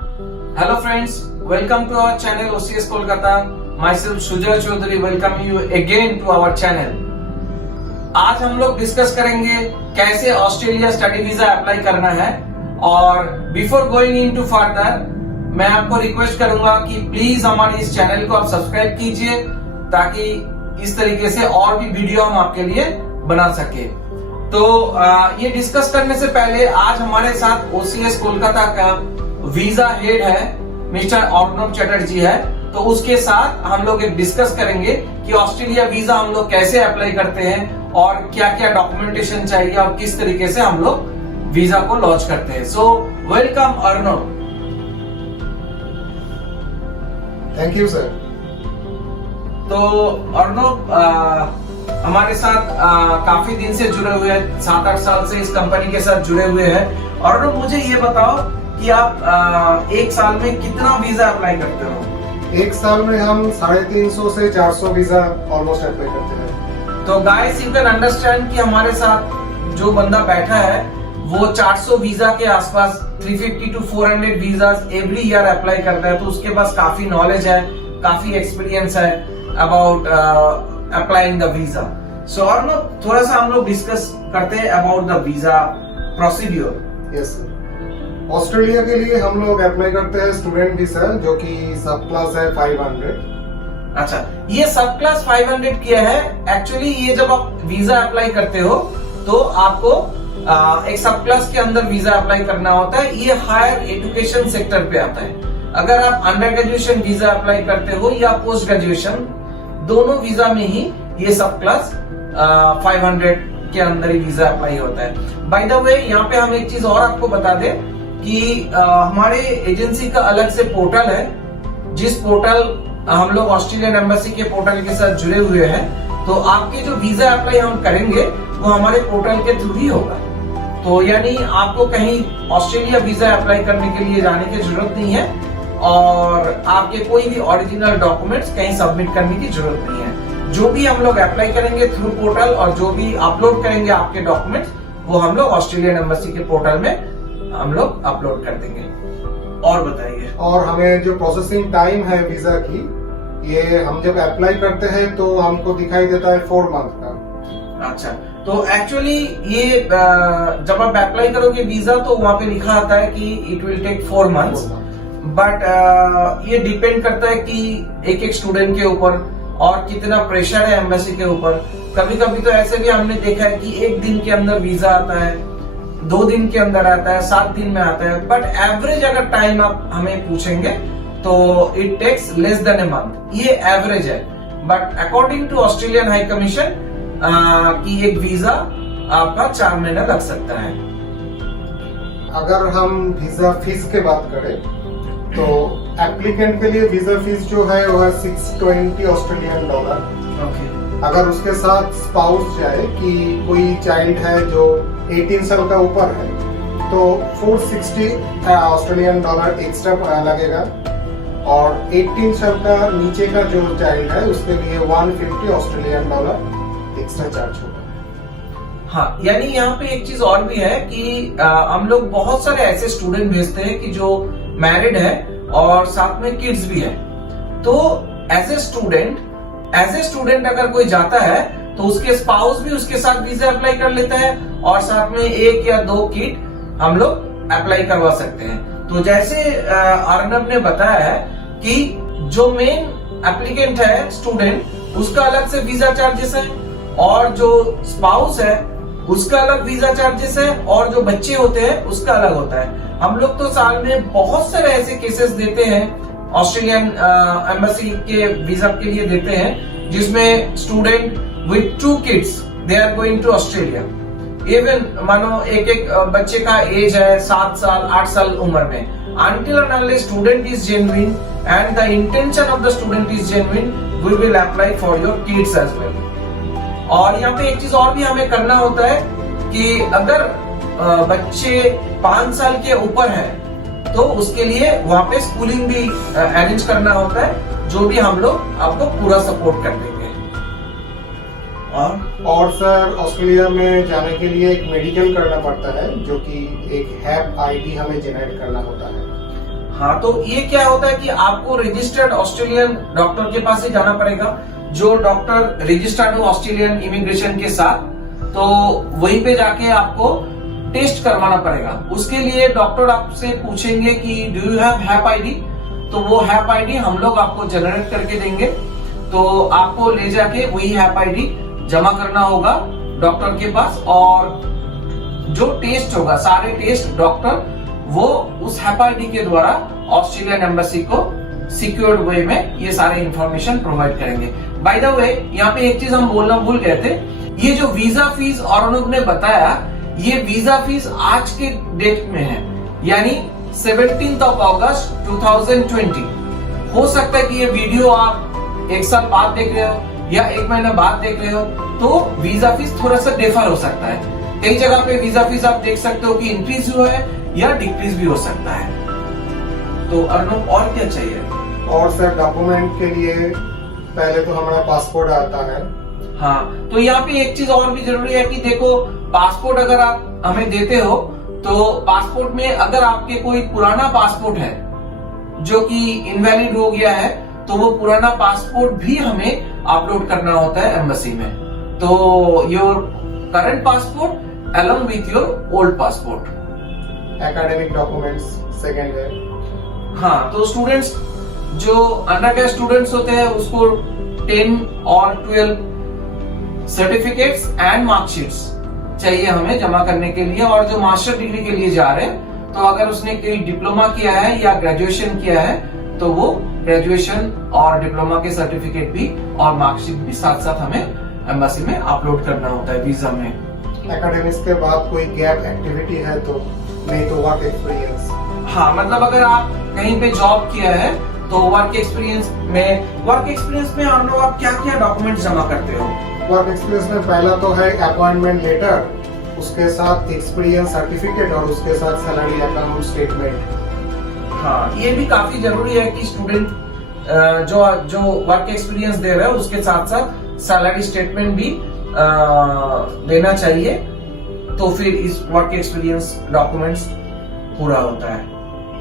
Hello friends, welcome to our channel OCS Kolkata. Myself Sujay Chaudhary welcome you again to our channel. आज हम लोग discuss करेंगे कैसे Australia study visa apply करना है। और बिफोर गोइंग इनटू फर्दर मैं आपको रिक्वेस्ट करूंगा कि प्लीज हमारे इस चैनल को आप सब्सक्राइब कीजिए ताकि इस तरीके से और भी वीडियो हम आपके लिए बना सके। तो ये डिस्कस करने से पहले आज हमारे साथ ओसीएस कोलकाता का वीजा हेड है मिस्टर अर्नब चटर्जी है, तो उसके साथ हम लोग एक डिस्कस करेंगे कि ऑस्ट्रेलिया वीजा हम लोग कैसे अप्लाई करते हैं और क्या क्या डॉक्यूमेंटेशन चाहिए और किस तरीके से हम लोग वीजा को लॉन्च करते हैं। So welcome Arnab. Thank you sir. तो अर्नब हमारे साथ काफी दिन से जुड़े हुए हैं, 7-8 साल से इस कंपनी के साथ जुड़े हुए हैं। अर्नब मुझे ये बताओ कि आप एक साल में कितना वीजा अप्लाई करते हो? एक साल में हम 350 से 400 वीजा ऑलमोस्ट अप्लाई करते हैं। तो गाइस यू कैन अंडरस्टैंड कि हमारे साथ जो बंदा बैठा है वो 400 वीजा के आसपास 350 to 400 visa every year apply करता है। तो उसके पास काफी नॉलेज है, काफी एक्सपीरियंस है अबाउट अप्लाइंग द वीजा। सो और थोड़ा सा हम लोग डिस्कस करते हैं about the visa procedure. Yes sir. Australia के लिए हम लोग अप्लाई करते हैं स्टूडेंट वीजा जो कि सब क्लास है 500। अच्छा, ये सब क्लास 500 किया है। एक्चुअली ये जब आप वीजा अप्लाई करते हो तो आपको एक सब क्लास के अंदर वीजा अप्लाई करना होता है। ये हायर एजुकेशन सेक्टर पे आता है। अगर आप अंडर ग्रेजुएशन वीजा अप्लाई करते हो या पोस्ट ग्रेजुएशन, दोनों वीजा में ही ये सब क्लास 500 के अंदर ही वीजा अप्लाई होता है। बाय द वे यहाँ पे हम एक चीज और आपको बता दें कि हमारे एजेंसी का अलग से पोर्टल है, जिस पोर्टल हम लोग ऑस्ट्रेलियन एम्बेसी के पोर्टल के साथ जुड़े हुए हैं। तो आपके जो वीजा अप्लाई हम करेंगे वो हमारे पोर्टल के थ्रू ही होगा। तो यानी आपको कहीं ऑस्ट्रेलिया वीजा अप्लाई करने के लिए जाने की जरूरत नहीं है और आपके कोई भी ओरिजिनल डॉक्यूमेंट्स कहीं सबमिट करने की जरूरत नहीं है। जो भी हम लोग अप्लाई करेंगे थ्रू पोर्टल और जो भी अपलोड करेंगे आपके डॉक्यूमेंट्स वो हम लोग ऑस्ट्रेलियन एम्बेसी के पोर्टल में हम लोग अपलोड कर देंगे। और बताइए। और हमें जो प्रोसेसिंग टाइम है वीजा की, ये हम जब अप्लाई करते हैं तो हमको दिखाई देता है 4 मंथ का। अच्छा, तो एक्चुअली ये जब आप अप्लाई करोगे वीजा तो वहां पे लिखा आता है कि it will take 4 months, but ये डिपेंड करता है कि एक एक स्टूडेंट के ऊपर और कितना प्रेशर है एम्बेसी के ऊपर। कभी कभी तो ऐसे भी हमने देखा है कि 1 दिन के अंदर वीजा आता है, 2 दिन के अंदर आता है, 7 दिन में आता है। बट एवरेज अगर टाइम आप हमें पूछेंगे तो it takes less than a month. ये एवरेज है, but according to Australian high commission की एक वीजा आपका 4 महीना लग सकता है। अगर हम वीजा फीस की बात करें तो एप्लीकेंट के लिए वीजा फीस जो है वो है $620 ऑस्ट्रेलियन डॉलर। अगर उसके साथ स्पाउस जाए कि कोई चाइल्ड है जो 18 साल का ऊपर है तो $460 ऑस्ट्रेलियन डॉलर एक्स्ट्रा लगेगा। और 18 साल का नीचे का जो चाइल्ड है उसके लिए $150 ऑस्ट्रेलियन डॉलर एक्स्ट्रा चार्ज होगा। हाँ, यानी यहाँ पे एक चीज और भी है कि हम लोग बहुत सारे ऐसे स्टूडेंट भेजते हैं कि जो मैरिड है और साथ में किड्स भी है। तो एज ए स्टूडेंट अगर कोई जाता है तो उसके स्पाउस भी उसके साथ वीजा अप्लाई कर लेता है और साथ में 1 या 2 किड हम लोग अप्लाई करवा सकते हैं। तो जैसे अर्नब ने बताया है कि जो मेन एप्लीकेंट है स्टूडेंट, उसका अलग से वीजा चार्जेस है और जो स्पाउस है उसका अलग वीजा चार्जेस है और जो बच्चे होते हैं उसका अलग होता है। हम लोग तो साल में बहुत सारे ऐसे केसेस देते हैं ऑस्ट्रेलियन एम्बेसी के वीजा के लिए देते हैं जिसमें student with 2 kids they are going to Australia. Even मानो एक बच्चे का एज है 7 साल 8 साल उम्र में। Until and unless student is genuine and the intention of the student is genuine, we will apply for your kids as well. और यहाँ पे एक चीज और भी हमें करना होता है कि अगर बच्चे 5 साल के ऊपर है तो उसके लिए वहाँ पे स्कूलिंग भी अरेंज करना होता है, जो भी हम लोग आपको पूरा सपोर्ट कर देंगे। और सर ऑस्ट्रेलिया में जाने के लिए एक मेडिकल करना पड़ता है जो कि एक हैप आईडी हमें जनरेट करना होता है। हाँ, तो ये क्या होता है कि आपको रजिस्टर्ड ऑस्ट्रेलियन डॉक्टर के पास ही जाना पड़ेगा, जो डॉक्टर रजिस्टर्ड हो ऑस्ट्रेलियन इमिग्रेशन के साथ, तो वहीं पे जाके आपको टेस्ट करवाना पड़ेगा। उसके लिए डॉक्टर आपसे पूछेंगे कि डू यू हैव हैप आईडी, तो वो हैप आईडी हम लोग आपको जनरेट करके देंगे, तो आपको ले जाके वही हैप आईडी जमा करना होगा डॉक्टर के पास, और जो टेस्ट होगा, सारे टेस्ट डॉक्टर वो उस हैप आईडी के द्वारा ऑस्ट्रेलियन एम्बेसी को सिक्योर्ड वे में ये सारे इंफॉर्मेशन प्रोवाइड करेंगे। बाय द वे, यहाँ पे एक चीज हम बोलना भूल गए थे, ये जो वीजा फीस औरनुग ने बताया, ये वीजा फीस आज के डेट में है, यानी 17 अगस्त 2020। हो सकता है कि ये वीडियो आप एक साल बाद देख रहे हो या एक महीना बाद देख रहे हो, तो वीजा फीस थोड़ा सा डिफर हो सकता है। कई जगह पे वीजा फीस आप देख सकते हो कि इंक्रीज हुआ है या डिक्रीज भी हो सकता है। तो अर्नब और क्या चाहिए? और सर डॉक्यूमेंट के लिए पहले तो हमारा पासपोर्ट आता है। हाँ, तो यहाँ पे एक चीज और भी जरूरी है कि देखो, पासपोर्ट अगर आप हमें देते हो, तो पासपोर्ट में अगर आपके कोई पुराना पासपोर्ट है जो कि इनवैलिड हो गया है, तो वो पुराना पासपोर्ट भी हमें अपलोड करना होता है एम्बेसी में। तो your current passport along with your old passport. Academic documents second है। हाँ, तो स्टूडेंट्स जो अंडर ग्रेजुएट स्टूडेंट्स होते हैं उसको 10 और 12 सर्टिफिकेट्स एंड मार्कशीट्स चाहिए हमें जमा करने के लिए। और जो मास्टर डिग्री के लिए जा रहे हैं, तो अगर उसने कोई डिप्लोमा किया है या ग्रेजुएशन किया है, तो वो ग्रेजुएशन और डिप्लोमा के सर्टिफिकेट भी और मार्कशीट भी साथ साथ हमें एम्बेसी में अपलोड करना होता है वीजा में। एकेडमिक्स के बाद कोई गैप एक्टिविटी है तो, नहीं तो वर्क एक्सपीरियंस। हाँ, मतलब अगर आप कहीं पे जॉब किया है तो वर्क एक्सपीरियंस में हम लोग आप क्या क्या डॉक्यूमेंट जमा करते हो? वर्क एक्सपीरियंस में पहला तो है अपॉइंटमेंट लेटर, उसके साथ एक्सपीरियंस सर्टिफिकेट और उसके साथ सैलरी अकाउंट स्टेटमेंट। हाँ, ये भी काफी जरूरी है कि स्टूडेंट जो वर्क एक्सपीरियंस दे रहा है उसके साथ साथ सैलरी स्टेटमेंट भी देना चाहिए, तो फिर इस वर्क एक्सपीरियंस डॉक्यूमेंट्स पूरा होता है।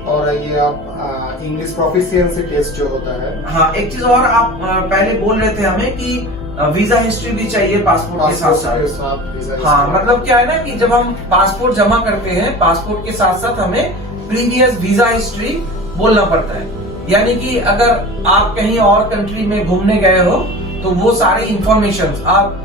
और ये आप इंग्लिश प्रोफिशिएंसी टेस्ट जो होता है। हाँ, एक चीज और आप पहले बोल रहे थे हमें कि वीजा हिस्ट्री भी चाहिए पासपोर्ट के साथ साथ। हाँ, मतलब क्या है ना कि जब हम पासपोर्ट जमा करते हैं, पासपोर्ट के साथ साथ हमें प्रीवियस वीजा हिस्ट्री बोलना पड़ता है। यानी कि अगर आप कहीं और कंट्री में घूमने गए हो, तो वो सारे इंफॉर्मेशन, आप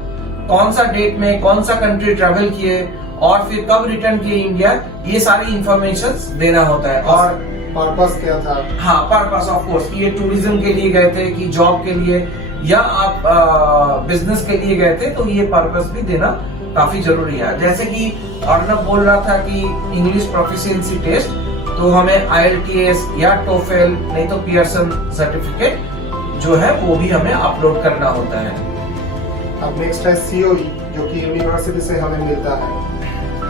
कौन सा डेट में कौन सा कंट्री ट्रेवल किए और फिर कब रिटर्न किए इंडिया, ये सारी इंफॉर्मेशंस देना होता है। और पर्पस क्या था? हाँ, पर्पस ऑफ कोर्स, ये टूरिज्म के लिए गए थे कि जॉब के लिए या आप बिजनेस के लिए गए थे, तो ये पर्पस भी देना काफी जरूरी है। जैसे कि अर्नब बोल रहा था कि इंग्लिश प्रोफिशिएंसी टेस्ट, तो हमें IELTS या टोफेल नहीं तो पियर्सन सर्टिफिकेट जो है वो भी हमें अपलोड करना होता है। अब नेक्स्ट है COE, जो कि यूनिवर्सिटी से हमें मिलता है।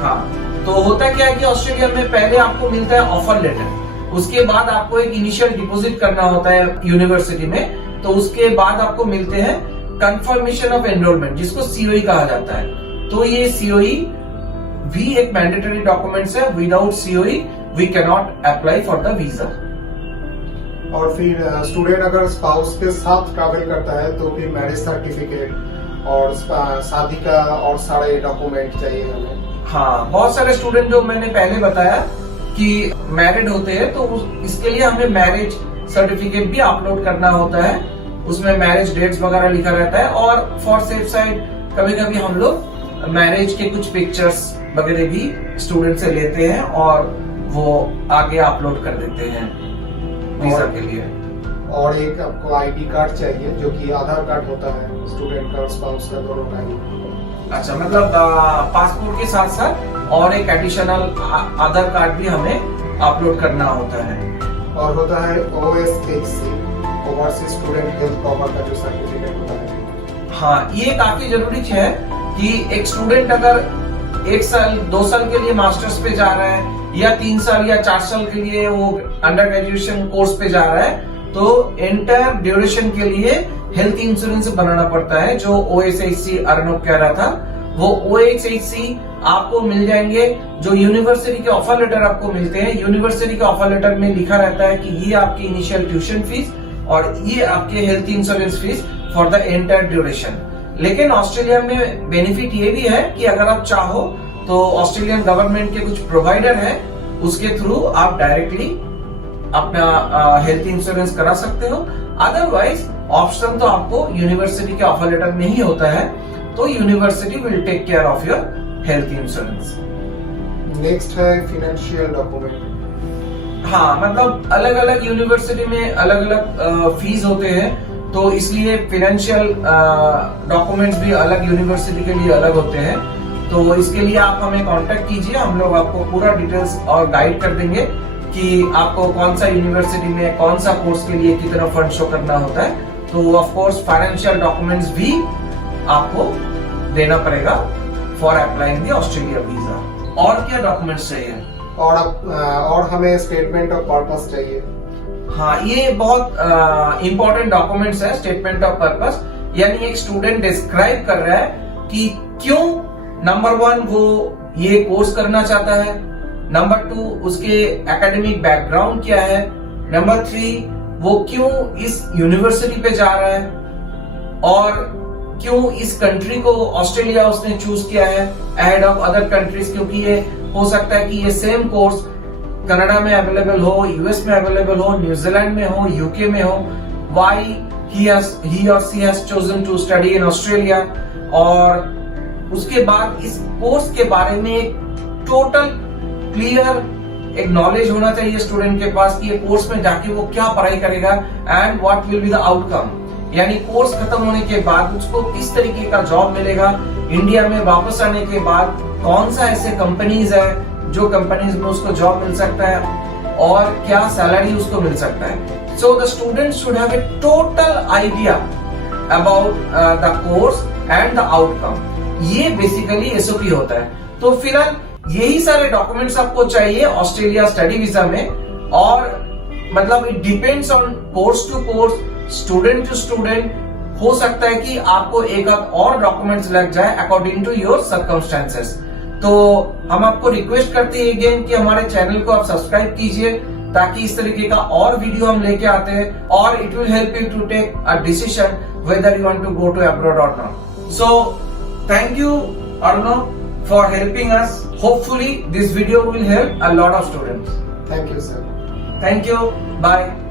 हाँ, तो होता क्या है कि ऑस्ट्रेलिया में पहले आपको मिलता है ऑफर लेटर, उसके बाद आपको एक इनिशियल डिपॉजिट करना होता है यूनिवर्सिटी में, तो उसके बाद आपको मिलते हैं कंफर्मेशन ऑफ एनरोलमेंट, जिसको COE कहा जाता है। तो ये COE भी एक मैंडेटरी डॉक्यूमेंट्स है। Without COE we can not apply for the visa. और फिर स्टूडेंट अगर स्पाउस के साथ ट्रैवल करता है तो फिर मैरिज सर्टिफिकेट और शादी का और सारे डॉक्यूमेंट चाहिए हमें। हाँ, बहुत सारे स्टूडेंट जो मैंने पहले बताया कि मैरिड होते हैं, तो इसके लिए हमें मैरिज सर्टिफिकेट भी अपलोड करना होता है। उसमें मैरिज डेट्स वगैरह लिखा रहता है, और फॉर सेफ साइड कभी कभी हम लोग मैरिज के कुछ पिक्चर्स वगैरह भी स्टूडेंट से लेते हैं और वो आगे अपलोड कर देते हैं वीजा के लिए। और एक आपको ID कार्ड चाहिए, जो कि आधार कार्ड होता है स्टूडेंट का और स्पाउस का, दोनों का ही। अच्छा, मतलब पासपोर्ट के साथ साथ और एक एडिशनल आधार कार्ड भी हमें अपलोड करना होता है। और होता है OSHC, overseas student health cover का जो सर्टिफिकेट होता है। हाँ, ये काफी जरूरी है कि एक स्टूडेंट अगर 1 साल 2 साल के लिए मास्टर्स पे जा रहा है, या 3 साल या 4 साल के लिए वो अंडर ग्रेजुएशन कोर्स पे जा रहा है, तो एंटायर ड्यूरेशन के लिए हेल्थ इंश्योरेंस बनाना पड़ता है। जो OSHC अर्नब कह रहा था, वो OSHC आपको मिल जाएंगे। जो यूनिवर्सिटी के ऑफर लेटर आपको मिलते हैं, यूनिवर्सिटी के ऑफर लेटर में लिखा रहता है कि ये आपकी इनिशियल ट्यूशन फीस और ये आपके health insurance fees for the entire duration. लेकिन ऑस्ट्रेलिया में बेनिफिट ये भी है कि अगर आप चाहो तो ऑस्ट्रेलियन गवर्नमेंट के कुछ प्रोवाइडर हैं, उसके थ्रू आप डायरेक्टली अपना हेल्थ इंश्योरेंस करा सकते हो। अदरवाइज ऑप्शन तो आपको यूनिवर्सिटी के ऑफर लेटर में ही होता है, तो university will take care of your health insurance. Next है फाइनेंशियल डॉक्यूमेंट। हाँ, मतलब अलग अलग यूनिवर्सिटी में अलग अलग फीस होते हैं, तो इसलिए फाइनेंशियल डॉक्यूमेंट्स भी अलग यूनिवर्सिटी के लिए अलग होते हैं। तो इसके लिए आप हमें कांटेक्ट कीजिए, हम लोग आपको पूरा डिटेल्स और गाइड कर देंगे कि आपको कौन सा यूनिवर्सिटी में कौन सा कोर्स के लिए कितना फंड शो करना होता है। तो ऑफ कोर्स फाइनेंशियल डॉक्यूमेंट्स भी आपको देना पड़ेगा for applying the Australia visa. और क्या डॉक्यूमेंट्स चाहिए? और हमें स्टेटमेंट ऑफ पर्पस चाहिए। हाँ, ये बहुत इंपॉर्टेंट डॉक्यूमेंट्स है। स्टेटमेंट ऑफ पर्पस यानी एक स्टूडेंट डिस्क्राइब कर रहा है कि क्यों नंबर 1 वो ये कोर्स करना चाहता है, नंबर 2 उसके एकेडमिक बैकग्राउंड क्या है, नंबर 3 वो क्यों इस यूनिवर्सिटी पे जा रहा है और क्यों इस कंट्री को ऑस्ट्रेलिया उसने चूज किया है अहेड ऑफ अदर कंट्रीज। क्योंकि ये हो सकता है कि ये सेम कोर्स कनाडा में अवेलेबल हो, यूएस में अवेलेबल हो, न्यूजीलैंड में हो, यूके में हो। Why he or she has chosen to study in Australia. और उसके बाद इस कोर्स के बारे में एक टोटल क्लियर एक नॉलेज होना चाहिए स्टूडेंट के पास कि ये कोर्स में जाके वो क्या पढ़ाई करेगा and what will be the outcome. यानी कोर्स खत्म होने के बाद उसको किस तरीके का जॉब मिलेगा, इंडिया में वापस आने के बाद कौन सा ऐसे कंपनीज है जो कंपनीज में उसको जॉब मिल सकता है और क्या सैलरी उसको मिल सकता है। So the student should have a total idea about the course and the outcome. ये बेसिकली एसओपी होता है। तो फिलहाल यही सारे डॉक्यूमेंट्स आपको चाहिए ऑस्ट्रेलिया स्टडी वीजा में। और मतलब it depends on course to course, student to student. हो सकता है कि आपको एक और डॉक्यूमेंट्स लग जाए अकॉर्डिंग टू योर सर्कमस्टेंसेस। तो हम आपको रिक्वेस्ट करते हैं अगेन कि हमारे चैनल को आप सब्सक्राइब कीजिए ताकि इस तरीके का और वीडियो हम लेके आते हैं और it will help you to take a decision whether you want to go to abroad और not. So thank you Arnav for helping us. Hopefully this video will help a lot of students. Thank you, sir. Thank you. Bye.